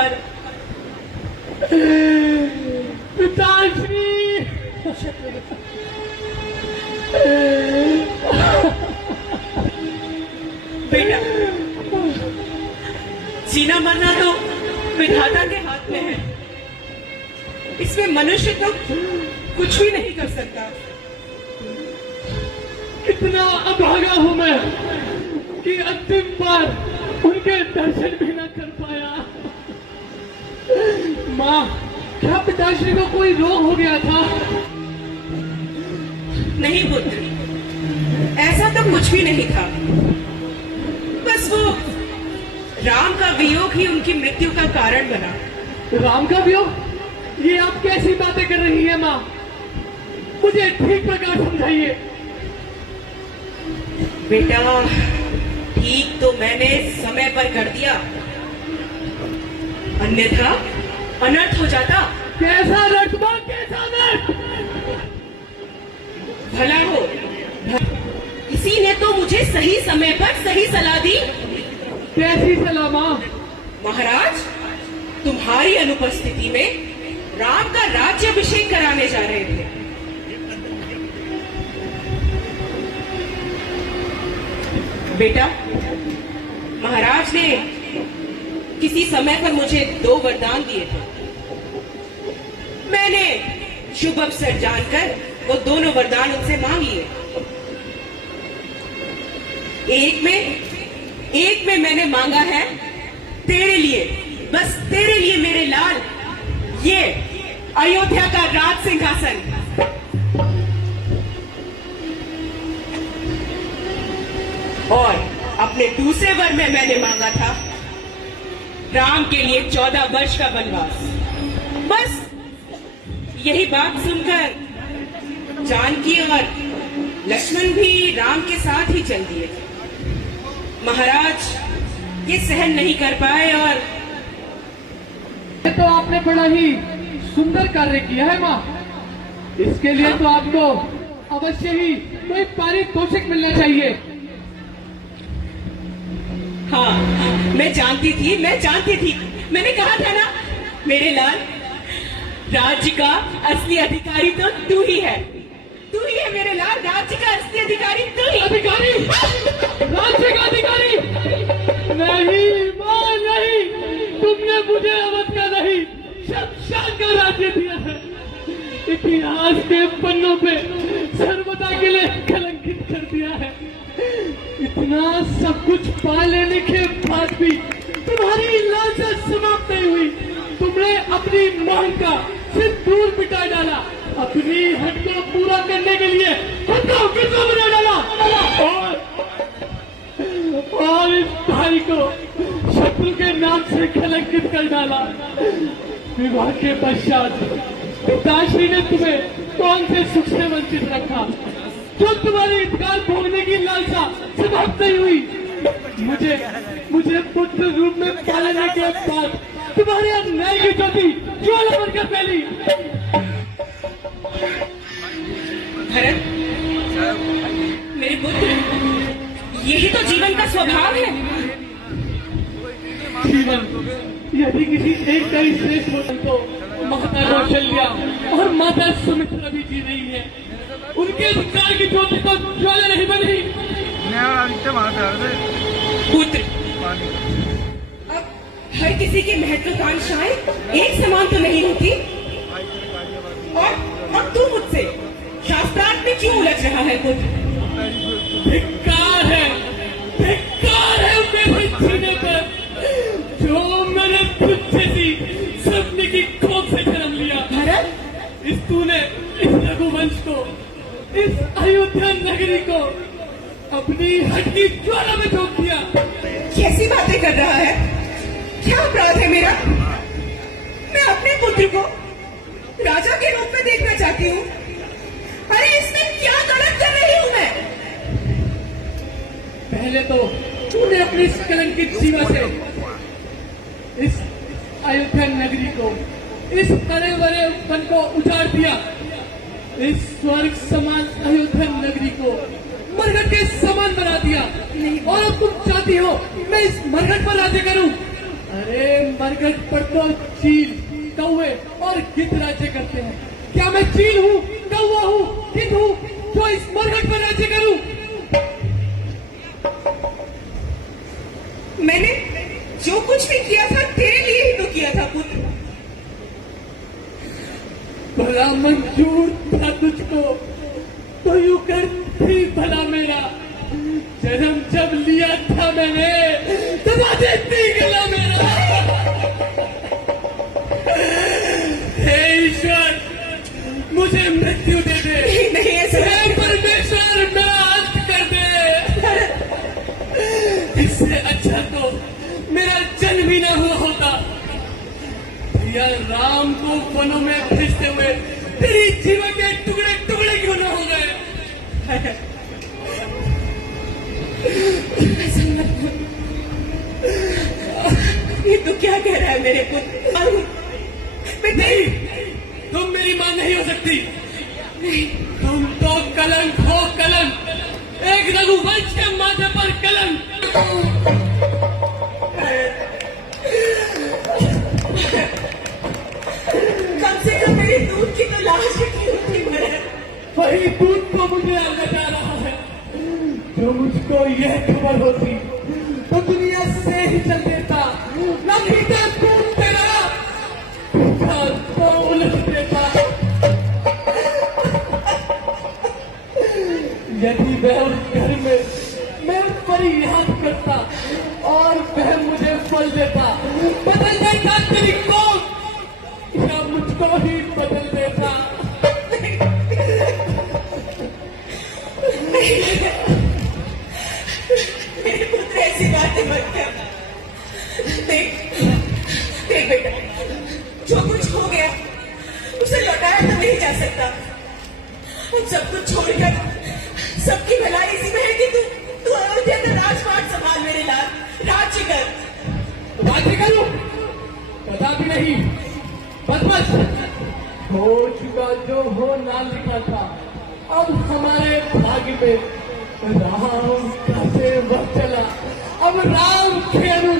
पर पिताश्री बेटा, जीना मरना तो विधाता के हाथ में है। इसमें मनुष्य तो कुछ भी नहीं कर सकता। कितना अभागा हूं मैं कि अंतिम बार उनके दर्शन भी न कर पाया। माँ, क्या पिताश्री को कोई रोग हो गया था? नहीं पुत्र, ऐसा तो कुछ भी नहीं था। बस वो राम का वियोग ही उनकी मृत्यु का कारण बना। राम का वियोग? ये आप कैसी बातें कर रही हैं माँ? मुझे ठीक प्रकार समझाइए। बेटा, ठीक तो मैंने समय पर कर दिया, अन्यथा अनर्थ हो जाता। कैसा अनर्थ माँ, कैसा अनर्थ? भला हो, इसी ने तो मुझे सही समय पर सही सलाह दी। कैसी सलाह माँ? महाराज, तुम्हारी अनुपस्थिति में राम का राज्याभिषेक कराने जा रहे थे। बेटा, महाराज ने किसी समय पर मुझे 2 वरदान दिए थे। मैंने शुभ अवसर जानकर वो दोनों वरदान उनसे मांग लिए। एक में मैंने मांगा है तेरे लिए, बस तेरे लिए मेरे लाल, ये अयोध्या का राज सिंहासन। और अपने दूसरे वर में मैंने मांगा था राम के लिए 14 वर्ष का वनवास। बस यही बात सुनकर जानकी और लक्ष्मण भी राम के साथ ही चल दिए। महाराज ये सहन नहीं कर पाए और ये तो आपने बड़ा ही सुंदर कार्य किया है माँ। इसके लिए तो आपको अवश्य ही कोई पारितोषिक मिलना चाहिए। हाँ, मैं जानती थी। मैंने कहा था ना मेरे लाल, राज्य का असली अधिकारी तो तू ही है मेरे लाल। राज्य का असली अधिकारी तू ही। अधिकारी? राज्य का अधिकारी? नहीं माँ, नहीं, तुमने मुझे अवध का नहीं, शमशान का राज्य दिया है। इतिहास के पन्नों पे सर्वदा के लिए कलंकित कर दिया है। इतना सब कुछ पा लेने के बाद भी तुम्हारी लालसा समाप्त नहीं हुई। तुमने अपनी मांग का सिंदूर मिटा डाला। अपनी हट को पूरा करने के लिए खुद को विधवा बना डाला और इस भाई को शत्रु के नाम से कलंकित कर डाला। विवाह के पश्चात पिताश्री ने तुम्हें कौन से सुख से वंचित रखा? जो तुम्हारे अधिकार भोगने की लालसा समाप्त नहीं हुई। मुझे पुत्र रूप में पालने के बाद तुम्हारे अन्याय की ज्योति ज्वाला बनकर फैली। भरत, मेरे पुत्र, यही तो जीवन का स्वभाव है। जीवन यदि किसी एक का ही श्रेष्ठ हो तो माता कौशल्या और माता सुमित्रा भी जी रही है। उनके अधिकार की ज्योति तो ज्वाला नहीं बनी। पुत्र, अब हर किसी की महत्वाकांक्षाएं एक समान तो नहीं होती। और अब तू मुझसे शास्त्रार्थ में क्यों उलझ रहा है पुत्र? धिक्कार है मेरे जीने पर, जो मैंने तुझसे सी सपने की खोप से जन्म लिया। भरत, तूने इस रघुवंश को, इस अयोध्या नगरी को अपनी हट की ज्वाला में झोंक दिया। कैसी बातें कर रहा है? क्या अपराध है मेरा? मैं अपने पुत्र को राजा के रूप में देखना चाहती हूँ। अरे इसमें क्या गलत कर रही हूँ मैं? पहले तो तूने अपनी इस कलंकित जीवा से इस अयोध्या नगरी को, इस हरे भरे वन को उजाड़ दिया। इस स्वर्ग समान अयोध्या नगरी को मरघट के समान बना दिया। और अब तुम चाहती हो मैं इस मरघट पर राज्य करूं? अरे मरघट पर तो चील, कौवे और गिद्ध राज्य करते हैं। क्या मैं चील हूँ, कौवा हूँ, गिद्ध हूँ जो इस मरघट पर राज्य करूँ? मैंने जो कुछ भी किया था तेरे लिए ही तो किया था पुत्र। भला मंजूर था तुझको तो यूं कर भी भला मेरा। जन्म जब लिया था मैंने दबा देती गला मेरा। हे ईश्वर मुझे मृत्यु दे दे। नहीं ऐसा हे परमेश्वर मेरा अंत कर दे। इससे अच्छा तो मेरा जन्म ही न हुआ होता। भैया राम को वनों में भेजते हुए तेरी जीवन के टुकड़े टुकड़े क्यों न हो गए? ये तो क्या कह रहा है मेरे पुत्र? मैं नहीं, तुम मेरी मां नहीं हो सकती। तुम तो कलंक हो, कलंक, एक रघुवंश के माथे पर कलंक। कम से कम मेरे दूध की तो लाश क्यों थी? वही दूध को मुझे आगे जा रहा है। जो मुझको यह खबर होती तो दुनिया से ही चल देता। न पीता दूध तेरा, पीता तो उलट देता। यदि वह उस घर में मैं उस पर याद करता और वह मुझे फल देता, बदल देता तेरी कौन या मुझको ही बदल देता। मेरे पुत्र ऐसी बातें मत कर। देख देख बेटा, जो कुछ हो गया उसे लौटाया तो नहीं जा सकता। अब सब कुछ छोड़कर सबकी भलाई इसी में है कि तू अयोध्या का राजपाट संभाल मेरे लाल, राज्य कर। राज्य करूं? कदापि नहीं। बदमाश हो चुका जो हो ना लिखा था। अब हमारे भाग्य में राम का सेवक चला। अब राम के अनुसार